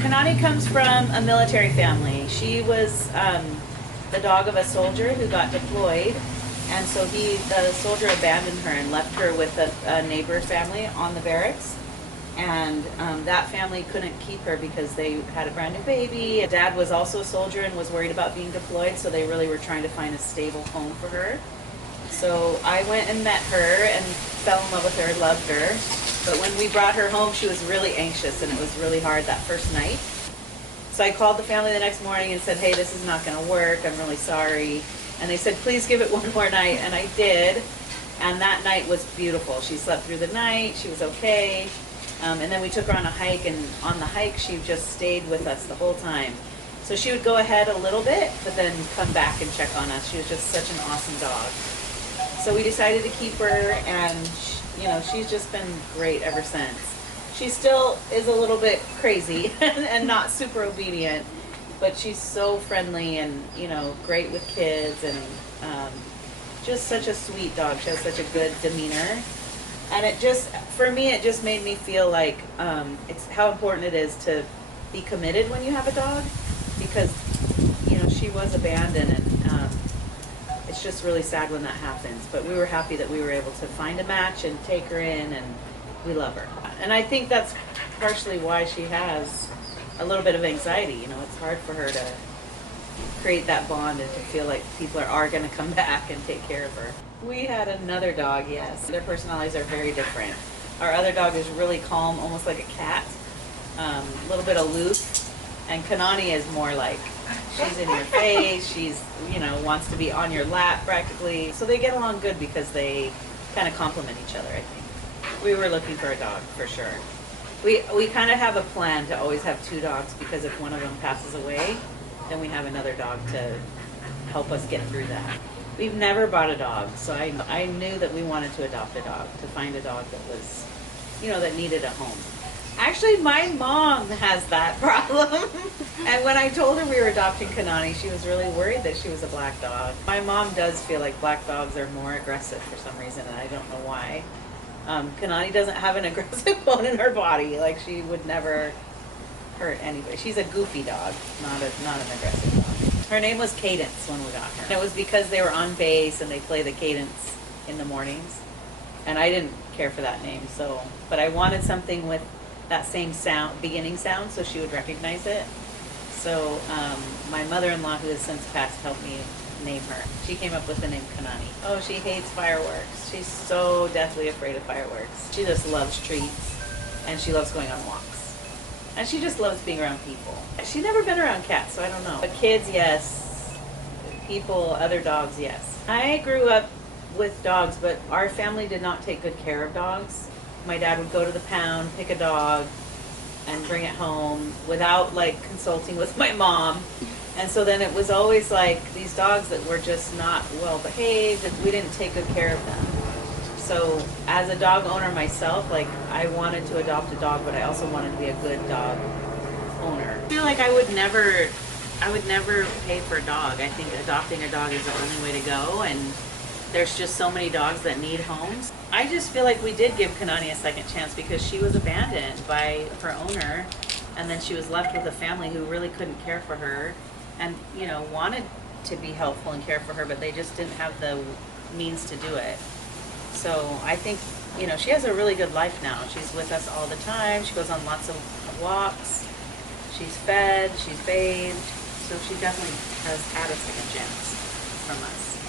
Kanani comes from a military family. She was the dog of a soldier who got deployed, and so the soldier abandoned her and left her with a neighbor family on the barracks. And that family couldn't keep her because they had a brand new baby. Dad was also a soldier and was worried about being deployed, so they really were trying to find a stable home for her. So I went and met her and fell in love with her, loved her. But when we brought her home, she was really anxious and it was really hard that first night. So I called the family the next morning and said, hey, this is not gonna work, I'm really sorry. And they said, please give it one more night, and I did. And that night was beautiful. She slept through the night, she was okay. And then we took her on a hike, and on the hike she just stayed with us the whole time. So she would go ahead a little bit, but then come back and check on us. She was just such an awesome dog. So we decided to keep her, and she's just been great ever since. She still is a little bit crazy and not super obedient, but she's so friendly and great with kids, and just such a sweet dog. She has such a good demeanor. And for me, it just made me feel like it's how important it is to be committed when you have a dog, because she was abandoned, and it's just really sad when that happens. But we were happy that we were able to find a match and take her in, and we love her. And I think that's partially why she has a little bit of anxiety. It's hard for her to create that bond and to feel like people are going to come back and take care of her. We had another dog, yes. Their personalities are very different. Our other dog is really calm, almost like a cat, a little bit aloof. And Kanani is more like, she's in your face, she's, wants to be on your lap practically. So they get along good because they kind of complement each other, I think. We were looking for a dog, for sure. We kind of have a plan to always have two dogs, because if one of them passes away, then we have another dog to help us get through that. We've never bought a dog, so I knew that we wanted to adopt a dog, to find a dog that was, that needed a home. Actually, my mom has that problem. And when I told her we were adopting Kanani, she was really worried that she was a black dog. My mom does feel like black dogs are more aggressive for some reason, and I don't know why. Kanani doesn't have an aggressive bone in her body. Like, she would never hurt anybody. She's a goofy dog, not an aggressive dog. Her name was Cadence when we got her. And it was because they were on base and they play the cadence in the mornings. And I didn't care for that name, but I wanted something with that same beginning sound, so she would recognize it. So my mother-in-law, who has since passed, helped me name her. She came up with the name Kanani. Oh, she hates fireworks. She's so deathly afraid of fireworks. She just loves treats, and she loves going on walks. And she just loves being around people. She's never been around cats, so I don't know. But kids, yes. People, other dogs, yes. I grew up with dogs, but our family did not take good care of dogs. My dad would go to the pound, pick a dog, and bring it home without consulting with my mom. And so then it was always these dogs that were just not well behaved, and we didn't take good care of them. So as a dog owner myself, I wanted to adopt a dog, but I also wanted to be a good dog owner. I feel like I would never pay for a dog. I think adopting a dog is the only way to go, and there's just so many dogs that need homes. I just feel like we did give Kanani a second chance because she was abandoned by her owner, and then she was left with a family who really couldn't care for her and, wanted to be helpful and care for her, but they just didn't have the means to do it. So I think, she has a really good life now. She's with us all the time. She goes on lots of walks. She's fed, she's bathed. So she definitely has had a second chance from us.